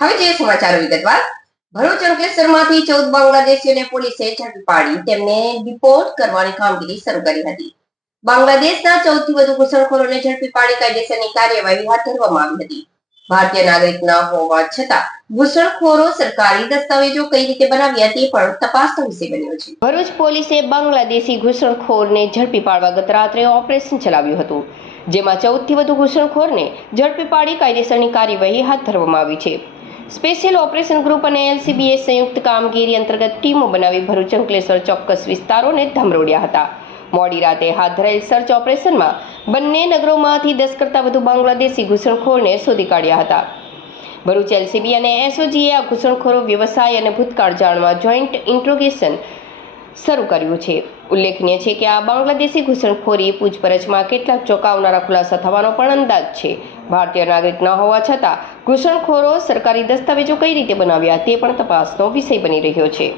હવે જે સમાચારો વિગતવાર. ભરૂચ અંકલેશ્વરમાંથી ચૌદ બાંગ્લાદેશીઓને પોલીસે ઝડપી પાડી. તેમને ડિપોર્ટ કરવાની કામગીરી શરૂ કરી હતી. બાંગ્લાદેશના ચૌદથી વધુ ઘૂસણખોરોને ઝડપી પાડી કાયદેસરની કાર્યવાહી હાથ ધરવામાં આવી હતી. ભારતીય નાગરિક ન હોવા છતાં ઘૂસણખોરો સરકારી દસ્તાવેજો કઈ રીતે બનાવ્યા તે પણ તપાસનો વિષય બન્યો છે. ભરૂચ પોલીસે બાંગ્લાદેશી ઘૂસણખોરને ઝડપી પાડવા ગત રાત્રે ઓપરેશન ચલાવ્યું હતું, જેમાં ચૌદથી વધુ ઘૂસણખોરને ઝડપી પાડી કાયદેસરની કાર્યવાહી હાથ ધરવામાં આવી છે. સ્પેશિયલ ઓપરેશન ગ્રુપ અને એલસીબીએ સંયુક્ત કામગીરી અંતર્ગત ટીમો બનાવી ભરૂચ અંકલેશ્વર ચોક્કસ વિસ્તારોને ધમરોડ્યા હતા. મોડી રાતે હાથ ધરાયેલ સર્ચ ઓપરેશનમાં બંને નગરોમાંથી દસ કરતાં વધુ બાંગ્લાદેશી ઘૂસણખોરને શોધી કાઢ્યા હતા. ભરૂચ એલસીબી અને એસઓજીએ આ ઘૂસણખોરો વ્યવસાય અને ભૂતકાળ જાણવા જોઈન્ટ ઇન્ટ્રોગેશન શરૂ કર્યું છે. ઉલ્લેખનીય છે કે આ બાંગ્લાદેશી ઘૂસણખોરી પૂછપરછમાં કેટલાક ચોંકાવનારા ખુલાસા થવાનો પણ અંદાજ છે. ભારતીય નાગરિક ન હોવા છતાં, ઘૂસણખોરો સરકારી દસ્તાવેજો કઈ રીતે બનાવ્યા તે પણ તપાસનો વિષય બની રહ્યો છે.